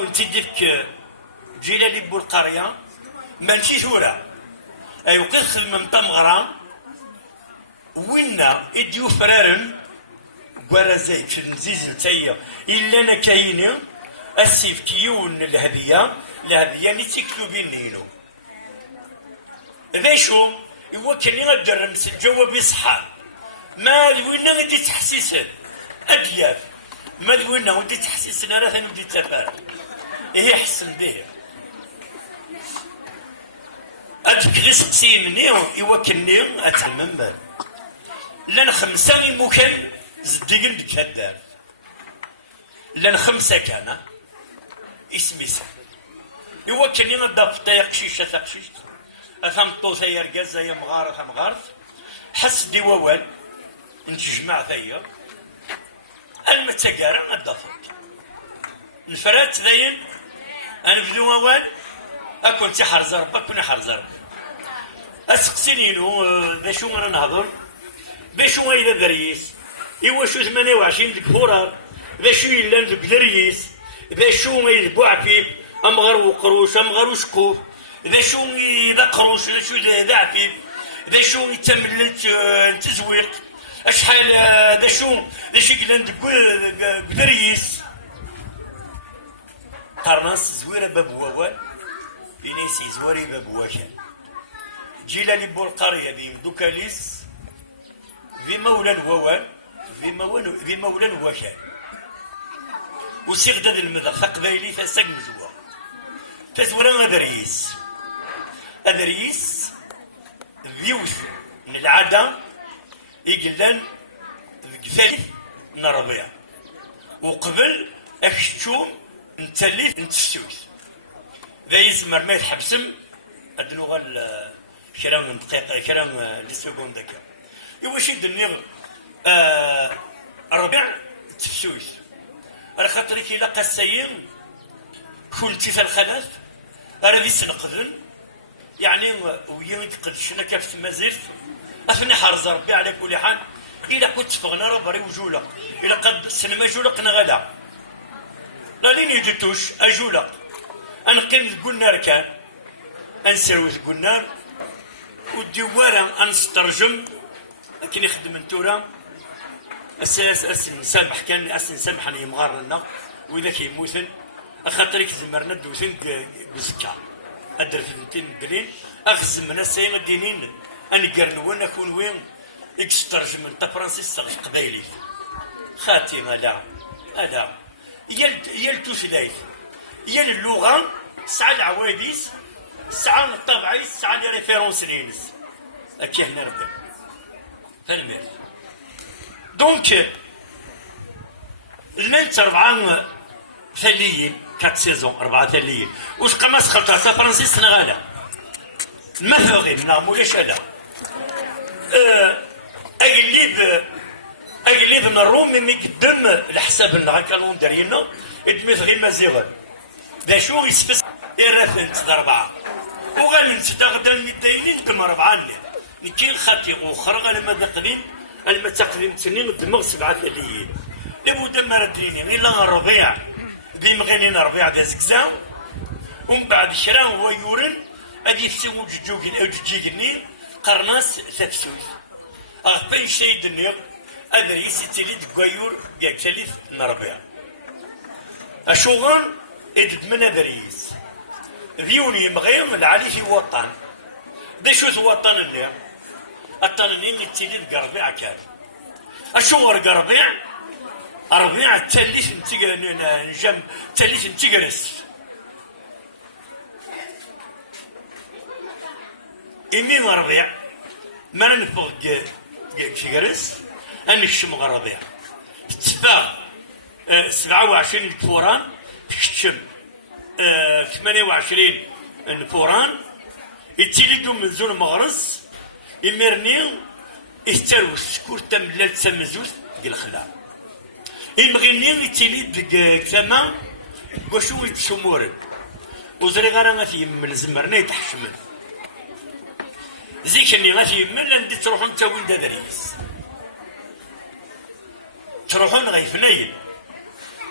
وانت ديك جيلالي بولقاريا ماشي ثورة ايوا كنخدم من طمغرا وينا اديو فرارن كوارا زي نزيز تايا الا انا كاينه السيف كيون الهديه نيتيكتو بينينو ذا شو هو كان يقدر الجواب يصحى ما وينا غادي تحسيسن ادياف ما وينا غادي تحسيسن راه ثاني تفار إيه حسن به أدك رزق مني يوكلني أتعلم بال لان خمسة المكان زديقن بكذاب لان خمسة كان اسمي سهل يوكلني نضاف تيقشيشة تقشيش أثم طوثة يرقز يا مغارة مغارث حس دي ووال نتجمع ثيا المتقارع نضافت الفرات ذين أنا بدو أول أكون تحرز ربك كنا حرز ربك أسقسينينو ذا شو أنا نهضر ذا شو إذا دريس إيوا شو 28 ديك هورار ذا شو إلا ذوك دريس ذا شو إذا بوعفيف أمغر وقروش أمغر وشكوف ذا شو إذا قروش ذا شو إذا عفيف ذا شو تملت تزويق أشحال ذا شو إلا ذوك دريس قرناس زويرة باب ووال بينيسي زواري باب وكان جيلالي بولقاريا ذي دوكاليس ذي مولى الووال ذي مولى الوكان وسيغداد المذخ قبايلي فاسق مزوا تزورا أدريس ذيوث من العادة يقلان ثالث نربيع وقبل أكشتوم نتليف نتسويس ذا يزمر ما يتحبسم أدنو غال كلام دقيقة كلام لسكون دكا يواش يدنيغ الربيع تفسويس على خاطر كي لاقى السيم كلتي في الخلاف راه ذي سنقذن يعني ويا يتقدشنا كاف مازيرت أفني حرز ربي على كل حال إلا كنت فغنا راه بري وجولة إلا قد سنما جولقنا غلا لا لين يجتوش أجولق أنقيم ذقلنا ركان أنسروي ذقلنا والدوارة أنسترجم لكن يخدم انتورا نسامح كان نسامح أنا يمغار لنا وإذا كيموتن أخاطر زمرنا دوثن بزكا أدرت نتين قليل أخزمنا السيمة الدينين أنقرنونا نكون وين إكسترجم أنت فرانسيس قبايلي خاتمة لا هذا يلتوثلايث يل اللغة سعى العواديس سعى الطبعي سعى لي ريفيرونس لينس أكي هنا ربي فالمير دونك المنت 4 ثليين 4 سيزون 4 ثليين واش قماس خلطة فرنسيس نغالا المثوغين نعم ولاش هذا أقليد من الروم مي قدام الحساب لنا كانوا دارينا ادميت غير مازيغل ذا شو يسفس إراثنت 4 وغنمت غدا المدينين دم 4 كاين خاطي اخر غنما داقلين المتقدم تنين الدماغ 7 ثليين لابد ما رديني الا الربيع دي مغنين الربيع دا زكزاو ومن بعد شرا هو يورن غادي يفسيو جوجين او جوجيني قرناس ثابسوس بين شي دنيا ادريس تيلي دكايور كاع ثالث الربيع اشوغان ادمنا دريس ذيوني مغير العالي في وطن دا شو وطن اللي الطنين تيلي القربيع كان اشوغر قربيع ربيع التاليف نجم تاليف نتقرس إمين ربيع ما نفوق تقرس أنكشم ربيع تفاق 27 الفوران تكشم 28 الفوران يتيلدو من زون مغرس يمرني يسترو السكور تملال تسمزوث ديال الخلا يمغيني يتيلي ديك ثما وشو يتسمورن وزري غير غاتي يمل زمرنا يتحشمن زيكني غاتي يمل عندي تروحون تا وين دريس تروحون غيفناين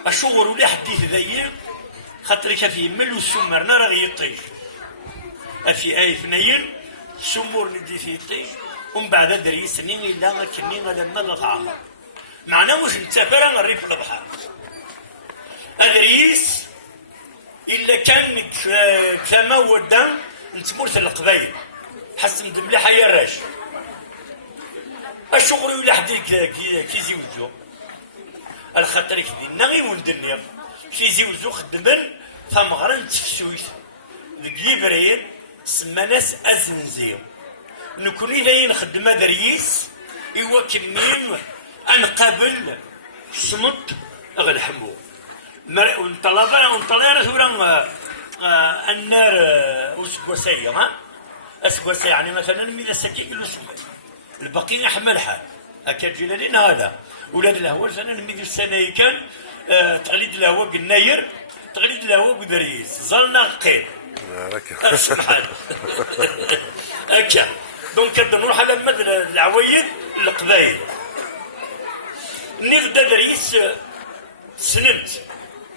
الشغل ولا حديث ذايا خاطر كافي يمل وسمرنا راه يطيش افي اي ثنين سمور ندي في يطيش ومن بعد دريس نين الا كنين لما تعمر معنا واش نتسافر نريف البحر ادريس الا كان كما ودا نتمرت القبايل حسن مليحه يا الراش الشغل ولا حد كيزيوزو الخاطر كدينا غير ولدني كيزيوزو خدمن فمغرن تفسويت ذك يبريد سما ناس ازنزيو نكوني لاي نخدم دريس ايوا كمين انقابل صمت غنحمو ونطلع ثورا النار وسكوسيه ها اسكوسيه يعني مثلا من السكيك الوسمي الباقي يحمل حال هكا تجي لنا هذا ولاد الهوى انا نميد السنه كان تقليد الهوى الناير تقليد الهوى بدريس زلنا قيل سبحان هكا دونك نروح على المد العوايد القبايل نغدا دريس سنمت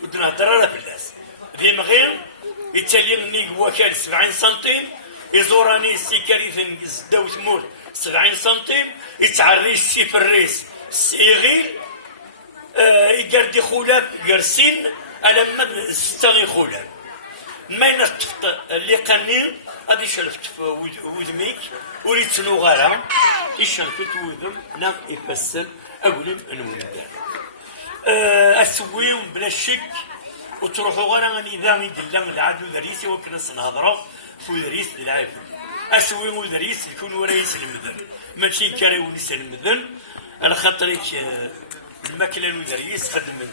ودنا نهضر في الناس في مغير يتالي وكال 70 سنتيم يزوراني سي كاريثن زداو تمور 70 سنتيم يتعريش سي في الريس سيغيل يقردي خلاف قرسين ألما 6 خلاف ما ينطفط اللي قنين غادي يشلفت في ودميك وريت نوغارا يشلفت ودم ناق يفسر أقول نولد أسويهم بلا شك وتروحوا غير إذا يدلم العدو دريسي وكنس نهضروا في دريس العافية أسويهم دريس يكون ورئيس المذن ماشي كاري ونيس المذن على خاطرك الماكلة ودريس خدمت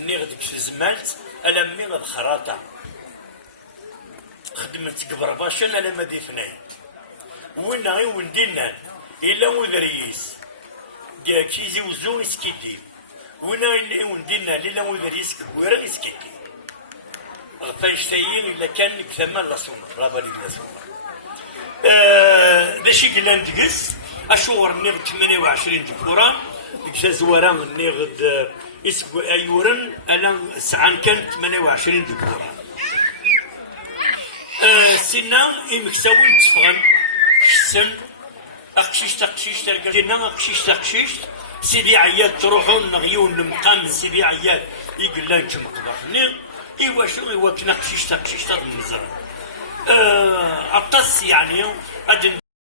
نغدك في زمالت ألا مي غد خراطة خدمت قبر باشا ألا ما ديفناي وين غير وندينا إلا ودريس كيزي وزو اسكيدي وين وندينا ليلا ودريس كبويرة اسكيدي غفايشتايين إلا كان كثمان لا سومر رابا لي لا سومر داشي قلنا ندقس أشوغر نغد 28 جبوران ديك زواران نغد اسكو أيورن ألا سعان كان 28 جبوران سنة إمكساون تفغن السن أقشيش تقشيش تلقى أقشيش تقشيش سيدي عياد تروحون نغيون المقام سيدي عياد يقول لك كم قدر إيوا شو إيوا كنا قشيش تقشيش تضمن الزرع أطس يعني أدن